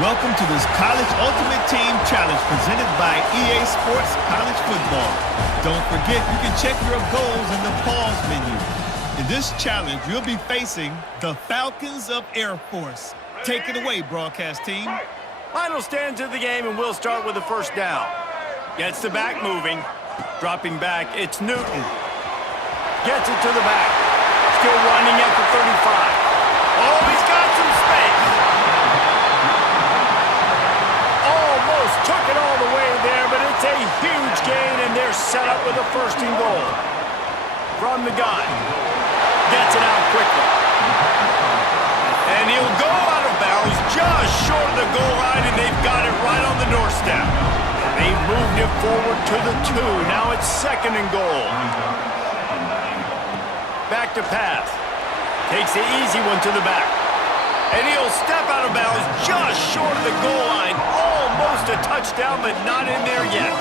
Welcome to this College Ultimate Team Challenge presented by EA Sports College Football. Don't forget, you can check your goals in the pause menu. In this challenge, you'll be facing the Falcons of Air Force. Take it away, broadcast team. Final stands of the game, and we'll start with the first down. Gets the back moving. Dropping back, it's Newton. Gets it to the back. Still running at the 35. Oh, he's got some space. Almost took it all the way there, but it's a huge gain, and they're set up with a first and goal. From the gun. Gets it out quickly. And he'll go out of bounds just short of the goal line, and they've got it right on the doorstep. They've moved it forward to the 2. Now it's second and goal. Back to pass. Takes the easy one to the back. And he'll step out of bounds just short of the goal line. Almost a touchdown, but not in there yet.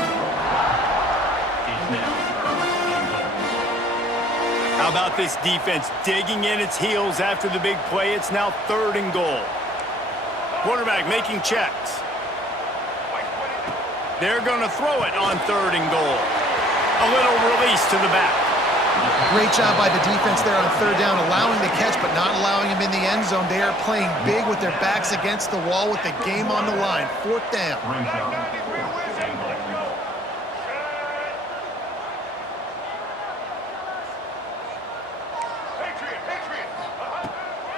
How about this defense digging in its heels after the big play? It's now third and goal. Quarterback making checks. They're going to throw it on third and goal. A little release to the back. Great job by the defense there on third down, allowing the catch but not allowing him in the end zone. They are playing big with their backs against the wall with the game on the line. Fourth down.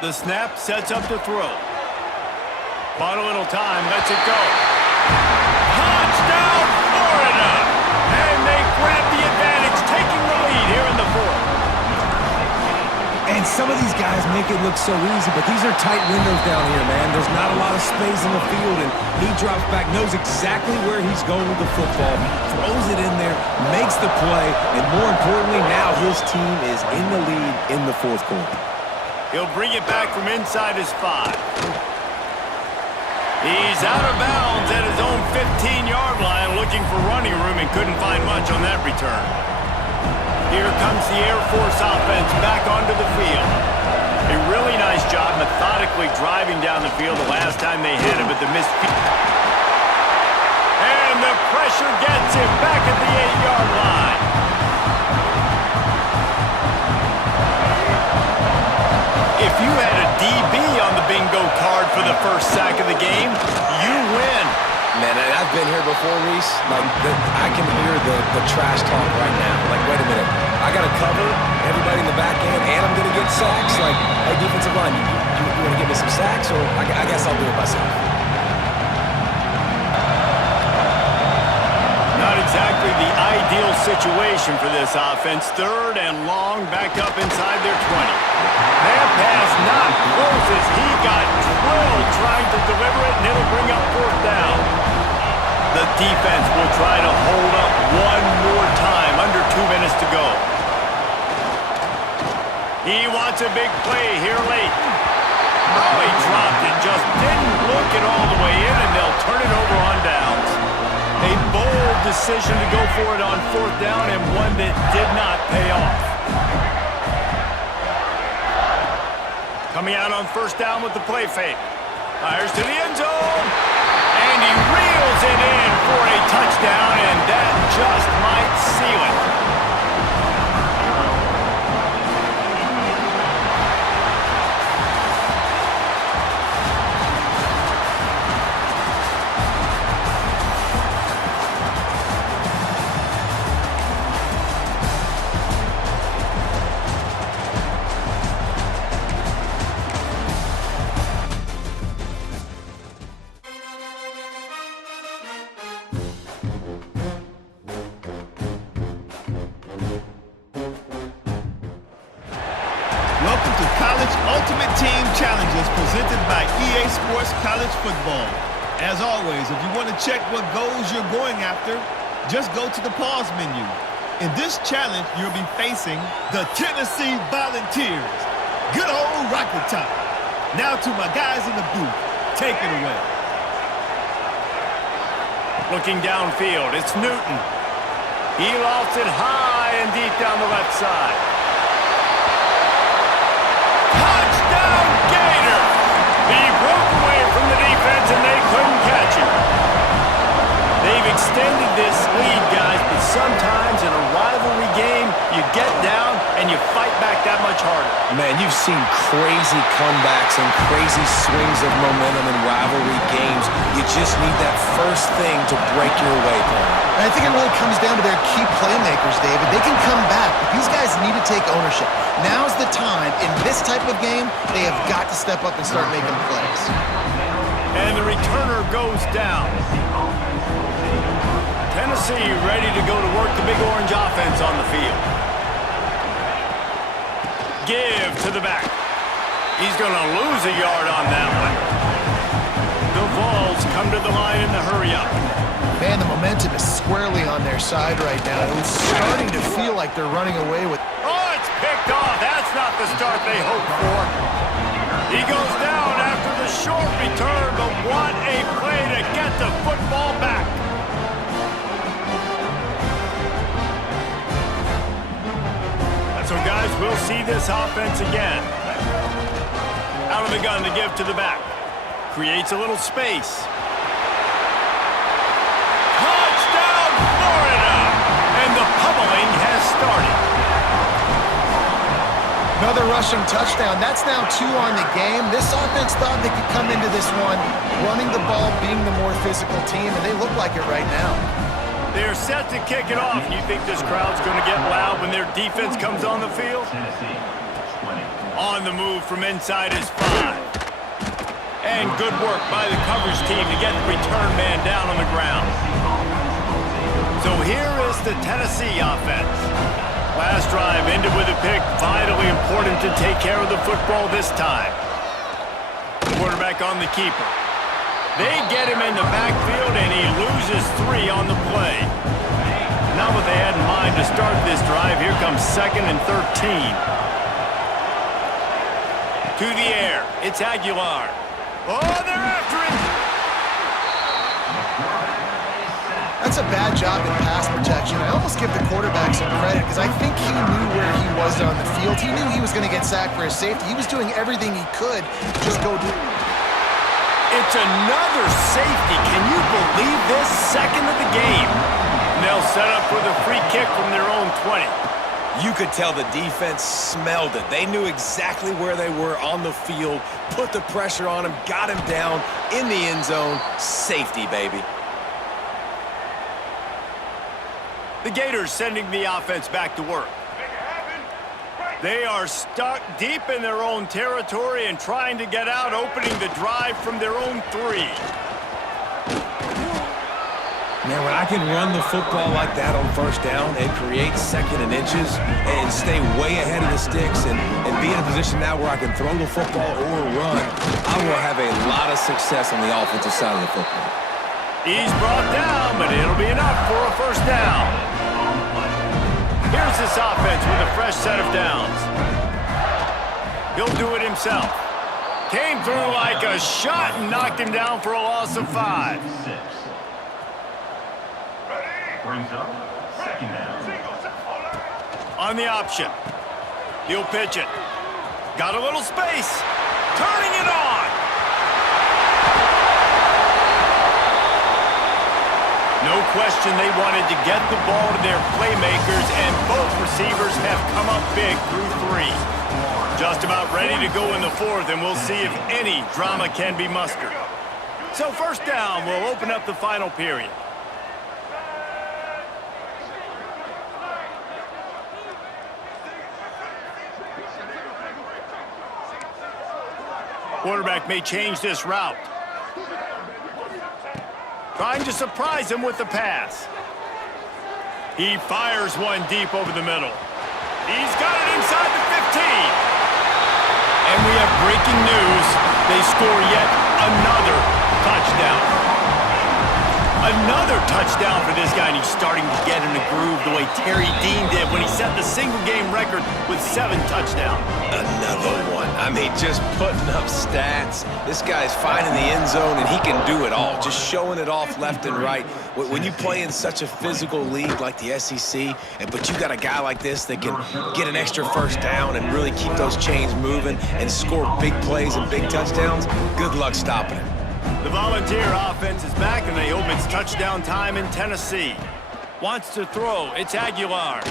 The snap sets up the throw. Bought a little time, lets it go. Touchdown, Florida! And they grab the advantage, taking the lead here in the fourth. And some of these guys make it look so easy, but these are tight windows down here, man. There's not a lot of space in the field, and he drops back, knows exactly where he's going with the football, throws it in there, makes the play, and more importantly, now his team is in the lead in the fourth quarter. He'll bring it back from inside his 5. He's out of bounds at his own 15-yard line, looking for running room and couldn't find much on that return. Here comes the Air Force offense back onto the field. A really nice job methodically driving down the field the last time they hit him at the missed field. And the pressure gets him back at the 8-yard line. If you had a DB on the bingo card for the first sack of the game, you win. Man, I've been here before, Reese. I can hear the trash talk right now. Like, wait a minute. I got to cover everybody in the back end, and I'm going to get sacks. Like, hey, defensive line, you want to give me some sacks? Or I guess I'll do it myself. Not exactly the ideal situation for this offense. Third and long, back up inside their 20. That pass not close as he got drilled trying to deliver it, and it'll bring up fourth down. The defense will try to hold up one more time, under 2 minutes to go. He wants a big play here late. Oh, he dropped it, just didn't look it all the way in, and they'll turn it over on downs. A bold decision to go for it on fourth down, and one that did not pay off. Coming out on first down with the play fake. Fires to the end zone. And he reels it in for a touchdown, and that just might seal it. Welcome to College Ultimate Team Challenges presented by EA Sports College Football. As always, if you want to check what goals you're going after, just go to the pause menu. In this challenge, you'll be facing the Tennessee Volunteers. Good old Rocket Top. Now to my guys in the booth. Take it away. Looking downfield, it's Newton. He lofts it high and deep down the left side. Touchdown, Gators! He broke away from the defense, and they couldn't extended this lead, guys, but sometimes in a rivalry game, you get down and you fight back that much harder. Man, you've seen crazy comebacks and crazy swings of momentum in rivalry games. You just need that first thing to break your way, Paul. And I think it really comes down to their key playmakers, David. They can come back, but these guys need to take ownership. Now's the time. In this type of game, they have got to step up and start making plays. And the returner goes down. Tennessee ready to go to work the big orange offense on the field. Give to the back. He's going to lose a yard on that one. The Vols come to the line in the hurry-up. Man, the momentum is squarely on their side right now. It's starting to feel like they're running away with... Oh, it's picked off. That's not the start they hoped for. He goes down after the short return, but what a play to get the football back. So, guys, we'll see this offense again. Out of the gun to give to the back. Creates a little space. Touchdown, Florida! And the pummeling has started. Another rushing touchdown. That's now 2 on the game. This offense thought they could come into this one running the ball, being the more physical team, and they look like it right now. They're set to kick it off. You think this crowd's going to get loud when their defense comes on the field? On the move from inside is 5. And good work by the coverage team to get the return man down on the ground. So here is the Tennessee offense. Last drive ended with a pick. Vitally important to take care of the football this time. Quarterback on the keeper. They get him in the backfield, and he loses 3 on the play. Not what they had in mind to start this drive. Here comes 2nd and 13. To the air. It's Aguilar. Oh, they're after him. That's a bad job in pass protection. I almost give the quarterback some credit because I think he knew where he was on the field. He knew he was going to get sacked for his safety. He was doing everything he could to just go do it. It's another safety. Can you believe this? 2nd of the game. And they'll set up with a free kick from their own 20. You could tell the defense smelled it. They knew exactly where they were on the field, put the pressure on him, got him down in the end zone. Safety, baby. The Gators sending the offense back to work. They are stuck deep in their own territory and trying to get out, opening the drive from their own 3. Man, when I can run the football like that on first down and create 2nd and inches and stay way ahead of the sticks and be in a position now where I can throw the football or run, I will have a lot of success on the offensive side of the football. He's brought down, but it'll be enough for a first down. Here's this offense with a fresh set of downs. He'll do it himself. Came through like a shot and knocked him down for a loss of 5. On the option. He'll pitch it. Got a little space. Turning it on. No question they wanted to get the ball to their playmakers, and both receivers have come up big through 3. Just about ready to go in the 4th, and we'll see if any drama can be mustered. So first down will open up the final period. Quarterback may change this route. Trying to surprise him with the pass. He fires one deep over the middle. He's got it inside the 15. And we have breaking news. They score yet another touchdown. Another touchdown for this guy, and he's starting to get in the groove the way Terry Dean did when he set the single-game record with 7 touchdowns. Another one. I mean, just putting up stats. This guy's finding the end zone, and he can do it all, just showing it off left and right. When you play in such a physical league like the SEC, but you got a guy like this that can get an extra first down and really keep those chains moving and score big plays and big touchdowns, good luck stopping him. The Volunteer offense is back, and they open It's touchdown time in Tennessee. Wants to throw. It's Aguilar.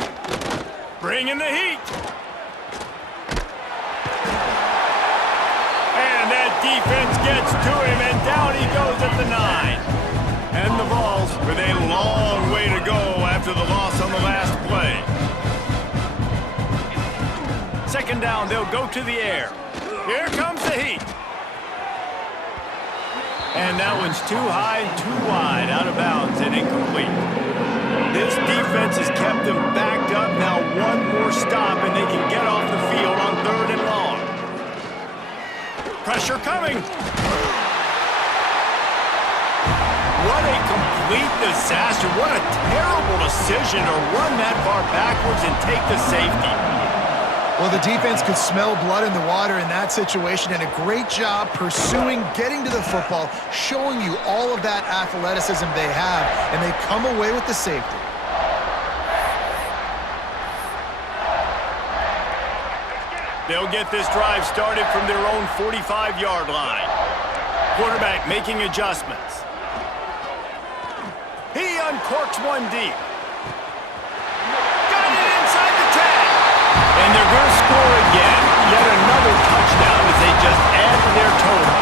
Bringing the heat. And that defense gets to him, and down he goes at the 9. And the Vols with a long way to go after the loss on the last play. Second down, they'll go to the air. Here comes the heat. And that one's too high and too wide, out of bounds and incomplete. This defense has kept them backed up. Now one more stop and they can get off the field on 3rd and long. Pressure coming. What a complete disaster. What a terrible decision to run that far backwards and take the safety. Well, the defense could smell blood in the water in that situation, and a great job pursuing, getting to the football, showing you all of that athleticism they have, and they come away with the safety. They'll get this drive started from their own 45-yard line. Quarterback making adjustments. He uncorks one deep. Got it inside the 10. And they're going to score again. Yet another touchdown as they just add to their total.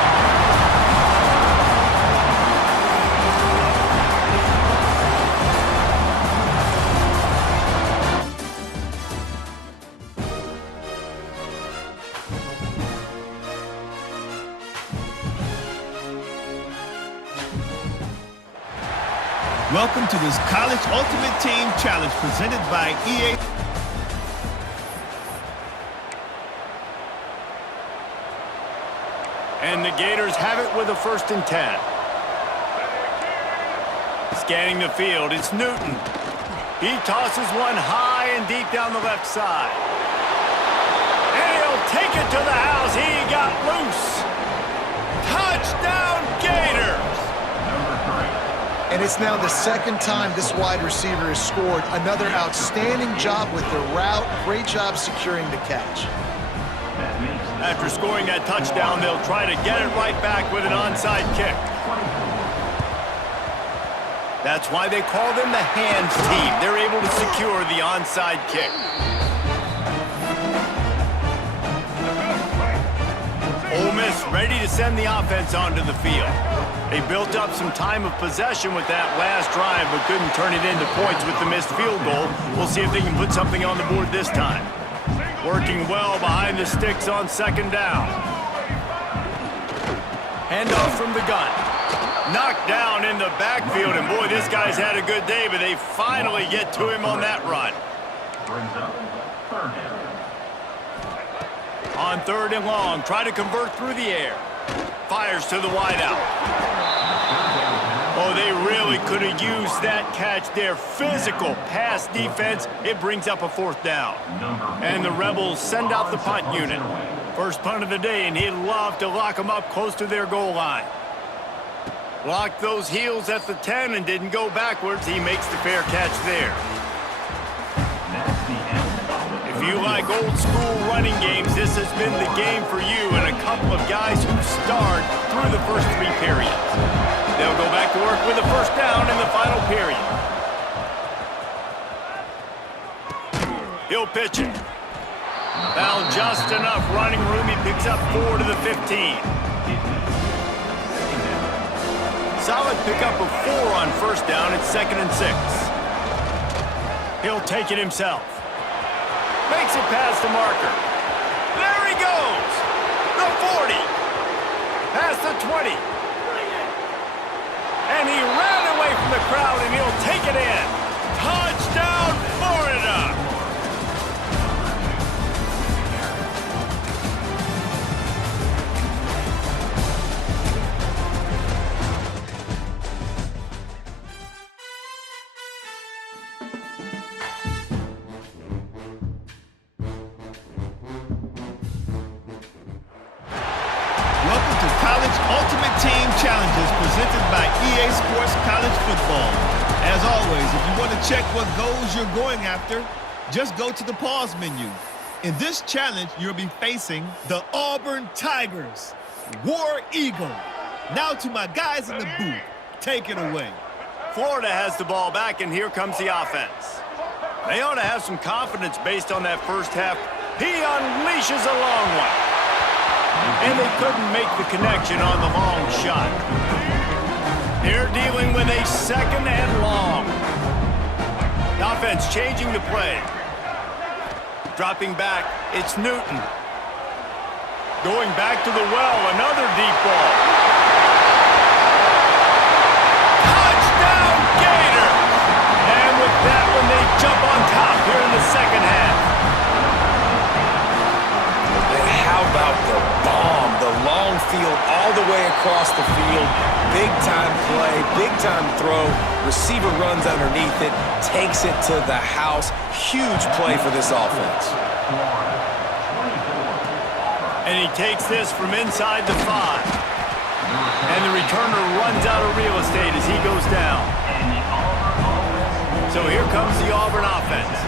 Welcome to this College Ultimate Team Challenge presented by EA. And the Gators have it with a 1st and 10. Scanning the field, it's Newton. He tosses one high and deep down the left side. And he'll take it to the house. He got loose. Touchdown, Gators! And it's now the 2nd time this wide receiver has scored. Another outstanding job with the route. Great job securing the catch. After scoring that touchdown, they'll try to get it right back with an onside kick. That's why they call them the hands team. They're able to secure the onside kick. Ole Miss ready to send the offense onto the field. They built up some time of possession with that last drive, but couldn't turn it into points with the missed field goal. We'll see if they can put something on the board this time. Working well behind the sticks on 2nd down. Handoff from the gun. Knocked down in the backfield, and boy, this guy's had a good day, but they finally get to him on that run. On 3rd and long, try to convert through the air. Fires to the wideout. Oh, they really could have used that catch there. Physical pass defense. It brings up a 4th down. And the Rebels send out the punt unit. First punt of the day, and he'd love to lock them up close to their goal line. Blocked those heels at the 10 and didn't go backwards. He makes the fair catch there. If you like old school running games, this has been the game for you and a couple of guys who starred through the first 3 periods. They'll go back to work with a 1st down in the final period. He'll pitch it. Found just enough running room. He picks up 4 to the 15. Solid pickup of 4 on 1st down. It's 2nd and 6. He'll take it himself. Makes it past the marker. There he goes. The 40. Past the 20. And he ran away from the crowd, and he'll take it in. Touchdown, Florida! Challenges presented by EA Sports College Football. As always, if you want to check what goals you're going after, just go to the pause menu. In this challenge, you'll be facing the Auburn Tigers. War Eagle. Now to my guys in the booth. Take it away. Florida has the ball back, and here comes the offense. They ought to have some confidence based on that first half. He unleashes a long one. And they couldn't make the connection on the long shot. They're dealing with a second and long. The offense changing the play. Dropping back, it's Newton. Going back to the well, another deep ball. Touchdown, Gators! And with that one, they jump on top here in the second half. And how about the bomb? The long field all the way across the field. Big-time play, big-time throw. Receiver runs underneath it, takes it to the house. Huge play for this offense. And he takes this from inside the 5. And the returner runs out of real estate as he goes down. So here comes the Auburn offense.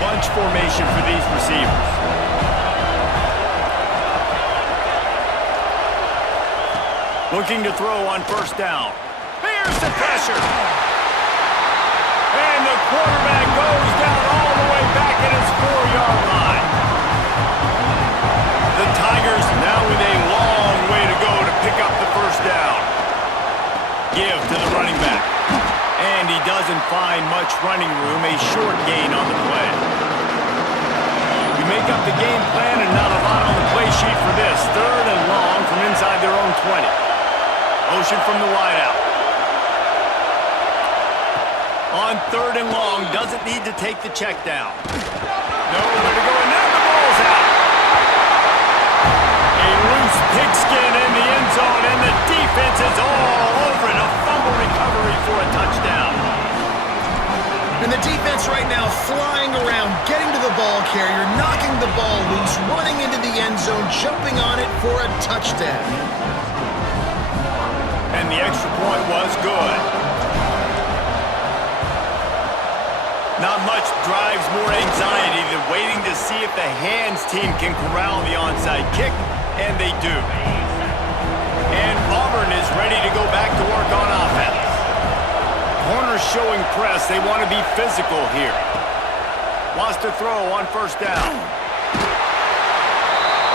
Bunch formation for these receivers. Looking to throw on first down. Here's the pressure. And the quarterback goes down all the way back at his 4-yard line. The Tigers now with a long way to go to pick up the first down. Give to the running back. And he doesn't find much running room, a short gain on the play. You make up the game plan and not a lot on the play sheet for this. Third and long from inside their own 20. Motion from the wideout. On third and long, doesn't need to take the check down. Nowhere to go, and now the ball's out. A loose pigskin in the end zone, and the defense is all over it. A fumble recovery for a touchdown. And the defense right now flying around, getting to the ball carrier, knocking the ball loose, running into the end zone, jumping on it for a touchdown. And the extra point was good. Not much drives more anxiety than waiting to see if the hands team can corral the onside kick, and they do. And Auburn is ready to go back to work on offense. Corners showing press. They want to be physical here. Wants to throw on first down.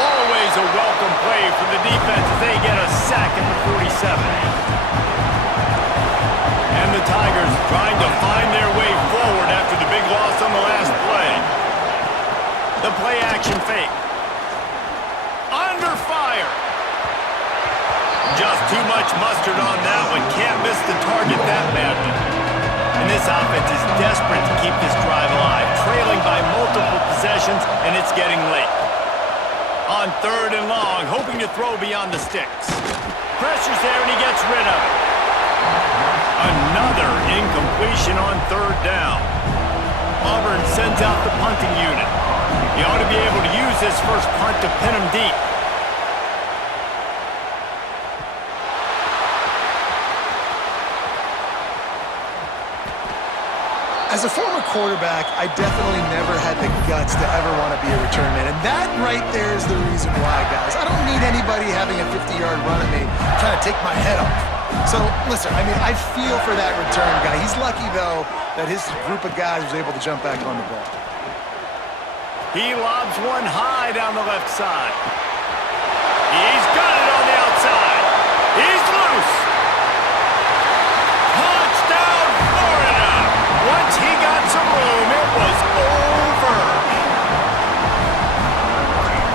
Always a welcome play for the defense as they get a sack at the 47. And the Tigers trying to find their way forward after the big loss on the last play. The play action fake. Under fire. Just too much mustard on that one. Can't miss the target that badly. And this offense is desperate to keep this drive alive. Trailing by multiple possessions, and it's getting late. On third and long, hoping to throw beyond the sticks. Pressure's there, and he gets rid of it. Another incompletion on third down. Auburn sends out the punting unit. He ought to be able to use this first punt to pin him deep. As a former quarterback, I definitely never had the guts to ever want to be a return man. And that right there is the reason why, guys. I don't need anybody having a 50-yard run at me trying to take my head off. So, listen, I mean, I feel for that return guy. He's lucky, though, that his group of guys was able to jump back on the ball. He lobs one high down the left side. He's got it on the outside. He's loose. Touchdown, Florida. Once he got some room, it was over.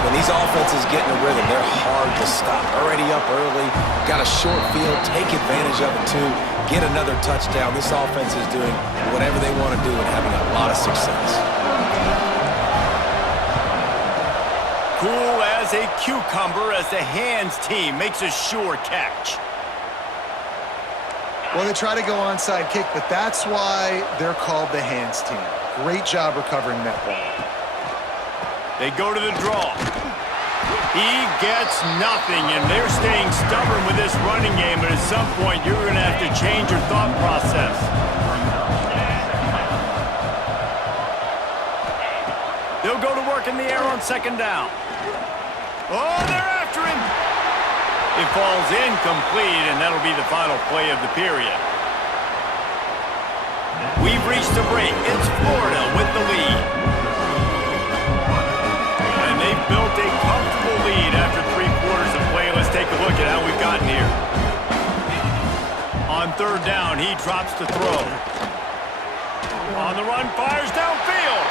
When these offenses get in a rhythm, they're hard to stop. Already up early, got a short field, take advantage of it too, get another touchdown. This offense is doing whatever they want to do and having a lot of success. Cool as a cucumber as the hands team makes a sure catch. Well, they try to go onside kick, but that's why they're called the hands team. Great job recovering that ball. They go to the draw. He gets nothing, and they're staying stubborn with this running game, but at some point you're going to have to change your thought process. They'll go to work in the air on second down. Oh, they're after him. It falls incomplete, and that'll be the final play of the period. We've reached a break. It's Florida with the lead. And they've built a comfortable lead after 3 quarters of play. Let's take a look at how we've gotten here. On 3rd down, he drops to throw. On the run, fires downfield.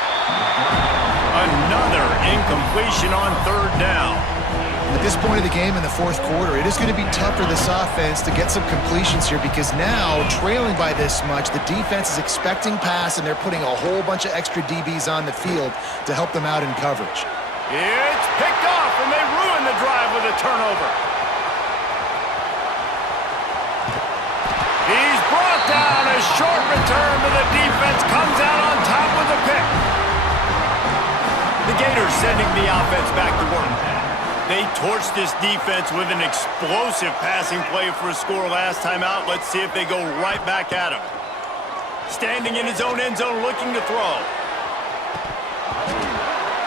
Another incompletion on 3rd down. At this point of the game in the 4th quarter, it is going to be tough for this offense to get some completions here because now, trailing by this much, the defense is expecting pass, and they're putting a whole bunch of extra DBs on the field to help them out in coverage. It's picked off, and they ruin the drive with a turnover. He's brought down. A short return to the defense comes out on top with the pick. The Gators sending the offense back to work. They torched this defense with an explosive passing play for a score last time out. Let's see if they go right back at him. Standing in his own end zone looking to throw.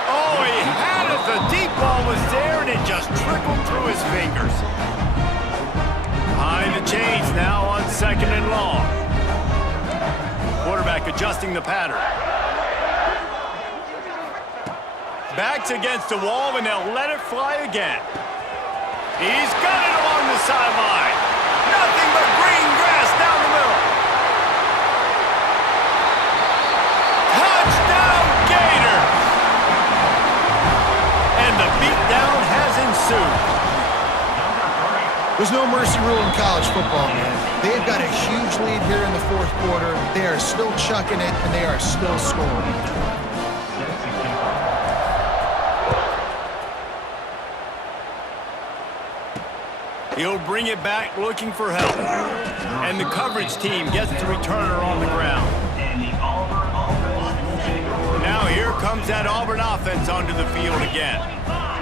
Oh, he had it. The deep ball was there, and it just trickled through his fingers. Behind the chains now on 2nd and long. Quarterback adjusting the pattern. Backs against the wall, and they'll let it fly again. He's got it along the sideline. Nothing but green grass down the middle. Touchdown, Gators! And the beatdown has ensued. There's no mercy rule in college football, man. They've got a huge lead here in the 4th quarter. They are still chucking it, and they are still scoring. He'll bring it back looking for help. And the coverage team gets the returner on the ground. Now here comes that Auburn offense onto the field again.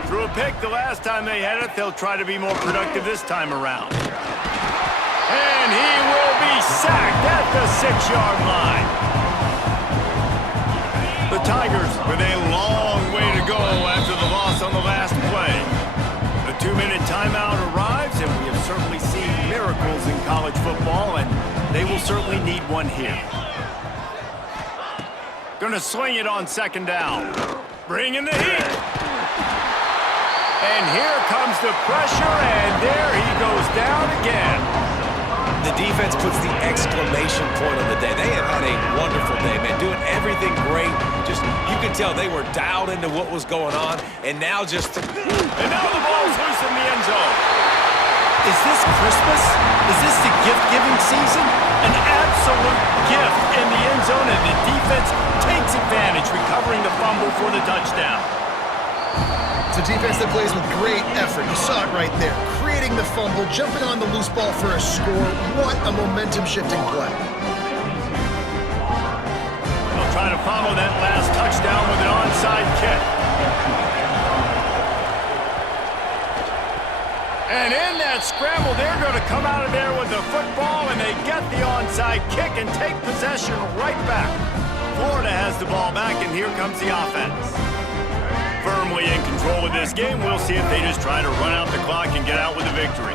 Threw a pick the last time they had it. They'll try to be more productive this time around. And he will be sacked at the 6-yard line. The Tigers with a long way to go after the loss on the last play. A 2-minute timeout arrives, and we have certainly seen miracles in college football, and they will certainly need one here. Gonna sling it on 2nd down. Bringing the heat. And here comes the pressure, and there he goes down again. The defense puts the exclamation point on the day. They have had a wonderful day, man, doing everything great. Just, you could tell they were dialed into what was going on, and now just... And now the ball's loose in the end zone. Is this Christmas? Is this the gift-giving season? An absolute gift in the end zone, and the defense takes advantage, recovering the fumble for the touchdown. It's a defense that plays with great effort. You saw it right there. Creating the fumble, jumping on the loose ball for a score. What a momentum-shifting play. They'll try to follow that last touchdown with an onside kick. And in that scramble, they're going to come out of there with the football, and they get the onside kick and take possession right back. Florida has the ball back, and here comes the offense. Firmly in control of this game. We'll see if they just try to run out the clock and get out with a victory.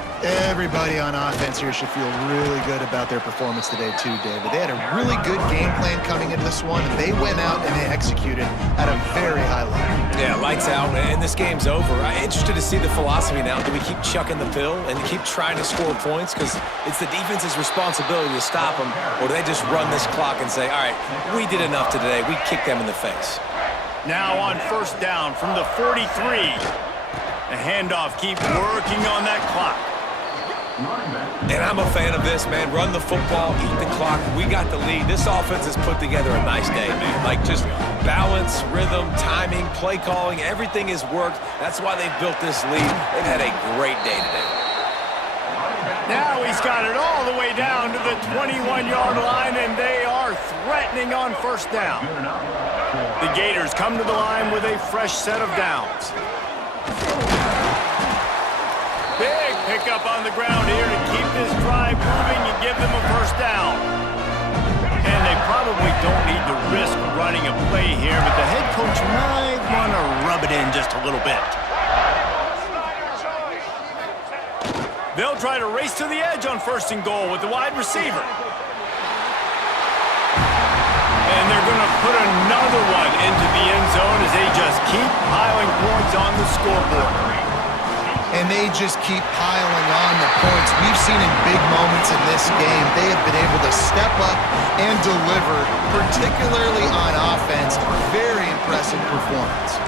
Everybody on offense here should feel really good about their performance today too, David. They had a really good game plan coming into this one, and they went out and they executed at a very high level. Yeah, lights out, and this game's over. I'm interested to see the philosophy now. Do we keep chucking the pill and keep trying to score points? Because it's the defense's responsibility to stop them, or do they just run this clock and say, all right, we did enough today. We kicked them in the face. Now on 1st down from the 43. The handoff, keep working on that clock. And I'm a fan of this, man. Run the football, eat the clock. We got the lead. This offense has put together a nice day, man. Like, just balance, rhythm, timing, play calling, everything has worked. That's why they've built this lead. They've had a great day today. Now he's got it all the way down to the 21-yard line, and they are threatening on 1st down. The Gators come to the line with a fresh set of downs. Big pickup on the ground here to keep this drive moving and give them a 1st down. And they probably don't need to risk running a play here, but the head coach might want to rub it in just a little bit. They'll try to race to the edge on 1st and goal with the wide receiver. And they're going to put another one into the end zone as they just keep piling points on the scoreboard. And they just keep piling on the points. We've seen in big moments in this game, they have been able to step up and deliver, particularly on offense. Very impressive performance.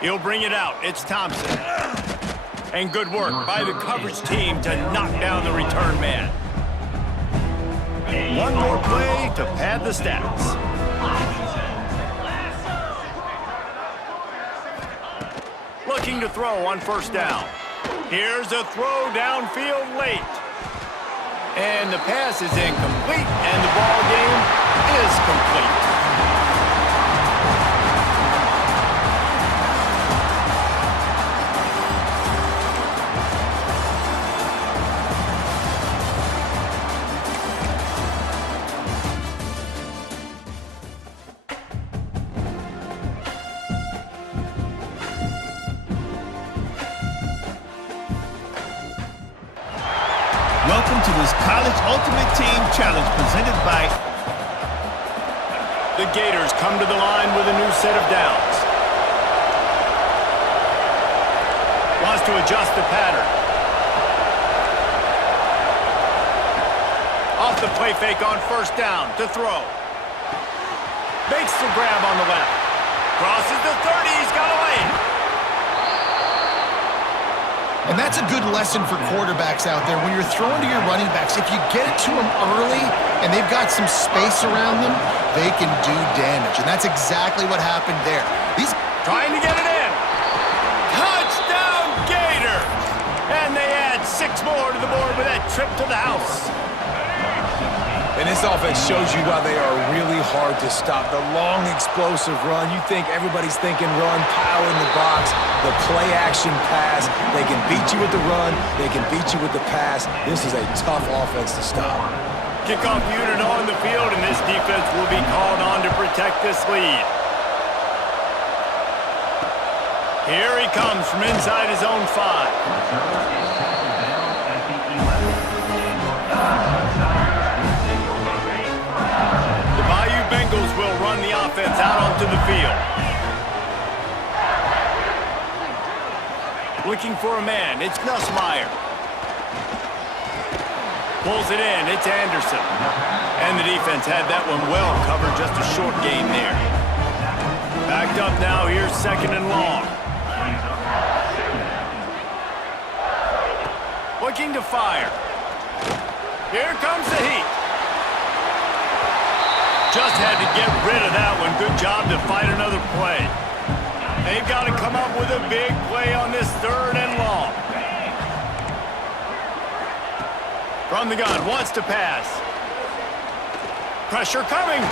He'll bring it out. It's Thompson. And good work by the coverage team to knock down the return man. One more play to pad the stats. Looking to throw on 1st down. Here's a throw downfield late. And the pass is incomplete, and the ball game is complete. Welcome to this College Ultimate Team Challenge presented by... The Gators come to the line with a new set of downs. Wants to adjust the pattern. Off the play fake on 1st down to throw. Makes the grab on the left. Crosses the 30, he's got a lane. And that's a good lesson for quarterbacks out there. When you're throwing to your running backs, if you get it to them early and they've got some space around them, they can do damage. And that's exactly what happened there. He's trying to get it in. Touchdown, Gators! And they add 6 more to the board with that trip to the house. And this offense shows you why they are really hard to stop. The long, explosive run. You think everybody's thinking run, pile in the box. The play-action pass. They can beat you with the run. They can beat you with the pass. This is a tough offense to stop. Kickoff unit on the field, and this defense will be called on to protect this lead. Here he comes from inside his own 5. Bengals will run the offense out onto the field. Looking for a man, it's Nussmeier. Pulls it in, it's Anderson. And the defense had that one well covered, just a short gain there. Backed up now, here's 2nd and long. Looking to fire. Here comes the heat. Just had to get rid of that one. Good job to fight another play. They've got to come up with a big play on this 3rd and long. From the gun, wants to pass. Pressure coming.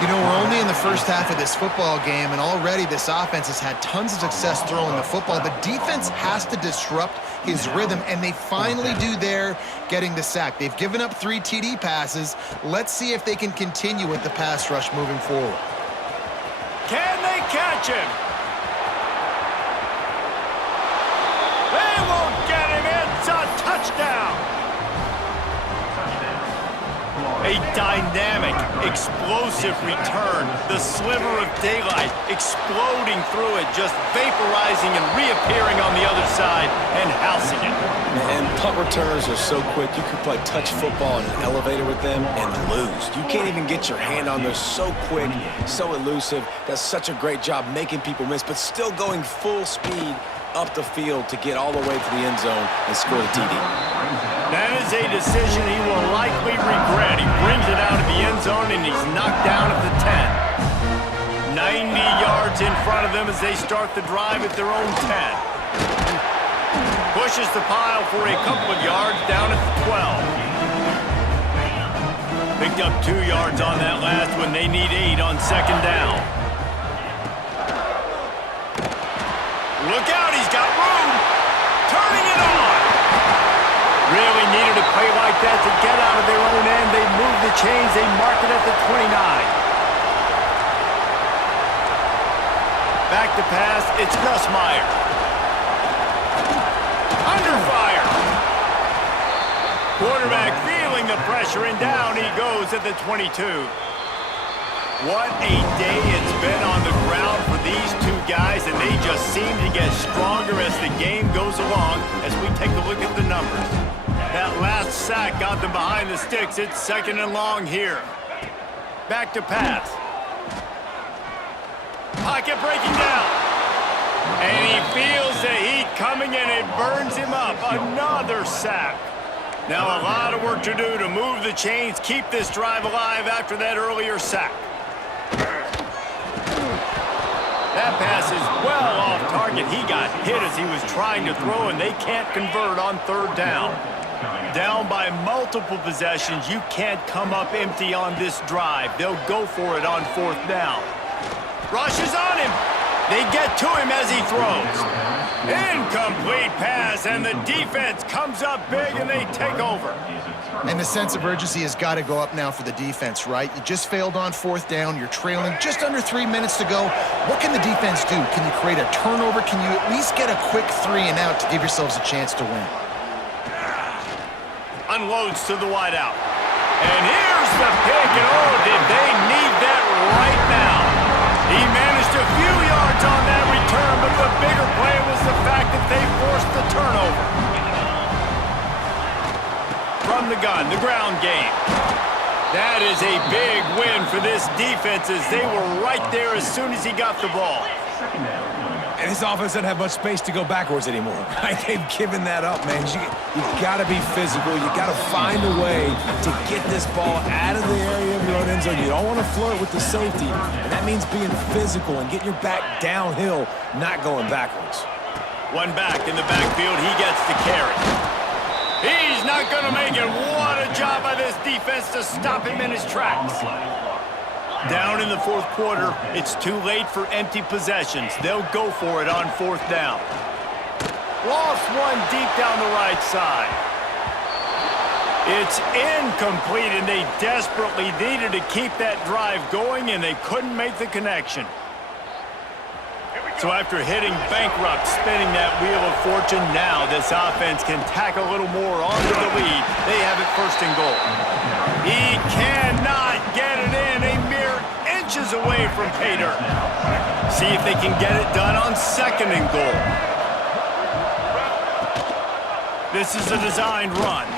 You know, we're only in the first half of this football game, and already this offense has had tons of success throwing the football. The defense has to disrupt his rhythm, and they finally do there, getting the sack. They've given up 3 TD passes. Let's see if they can continue with the pass rush moving forward. Can they catch him? They won't get him. It's a touchdown. A dynamic, explosive return. The sliver of daylight exploding through it, just vaporizing and reappearing on the other side and housing it. And punt returners are so quick. You could play touch football in an elevator with them and lose. You can't even get your hand on them. So quick, so elusive. Does such a great job making people miss, but still going full speed up the field to get all the way to the end zone and score the TD. That is a decision he will likely regret. He brings it out of the end zone, and he's knocked down at the 10. 90 yards in front of them as they start the drive at their own 10. Pushes the pile for a couple of yards down at the 12. Picked up 2 yards on that last one. They need 8 on 2nd down. Look out, he's got room. Turning it on. Really needed a play like that to get out of their own end. They move the chains. They mark it at the 29. Back to pass, it's Nussmeier. Under fire. Quarterback feeling the pressure, and down he goes at the 22. What a day it's been on the ground for these two guys, and they just seem to get stronger as the game goes along as we take a look at the numbers. That last sack got them behind the sticks. It's 2nd and long here. Back to pass. Pocket breaking down. And he feels the heat coming, and it burns him up. Another sack. Now a lot of work to do to move the chains, keep this drive alive after that earlier sack. That pass is well off target. He got hit as he was trying to throw, and they can't convert on 3rd down. Down by multiple possessions, you can't come up empty on this drive. They'll go for it on 4th down. Rush is on him. They get to him as he throws. Incomplete pass, and the defense comes up big, and they take over. And the sense of urgency has got to go up now for the defense, right? You just failed on 4th down. You're trailing just under 3 minutes to go. What can the defense do? Can you create a turnover? Can you at least get a quick 3 and out to give yourselves a chance to win? Unloads to the wideout. And here's the pick, and oh, did they need that right now. He managed a few yards on that return, but the bigger play was the fact that they forced the turnover. From the gun, the ground game. That is a big win for this defense as they were right there as soon as he got the ball. And this offense doesn't have much space to go backwards anymore. Right? They've given that up, man. You've got to be physical. You've got to find a way to get this ball out of the area of your own end zone. You don't want to flirt with the safety, and that means being physical and getting your back downhill, not going backwards. One back in the backfield. He gets the carry. He's not going to make it. What a job by this defense to stop him in his tracks. Down in the 4th quarter, it's too late for empty possessions. They'll go for it on 4th down. Lost one deep down the right side. It's incomplete, and they desperately needed to keep that drive going, and they couldn't make the connection. So after hitting bankrupt, spinning that wheel of fortune, now this offense can tack a little more onto the lead. They have it 1st and goal. He cannot get it in, a mere inches away from pay dirt. See if they can get it done on 2nd and goal. This is a designed run.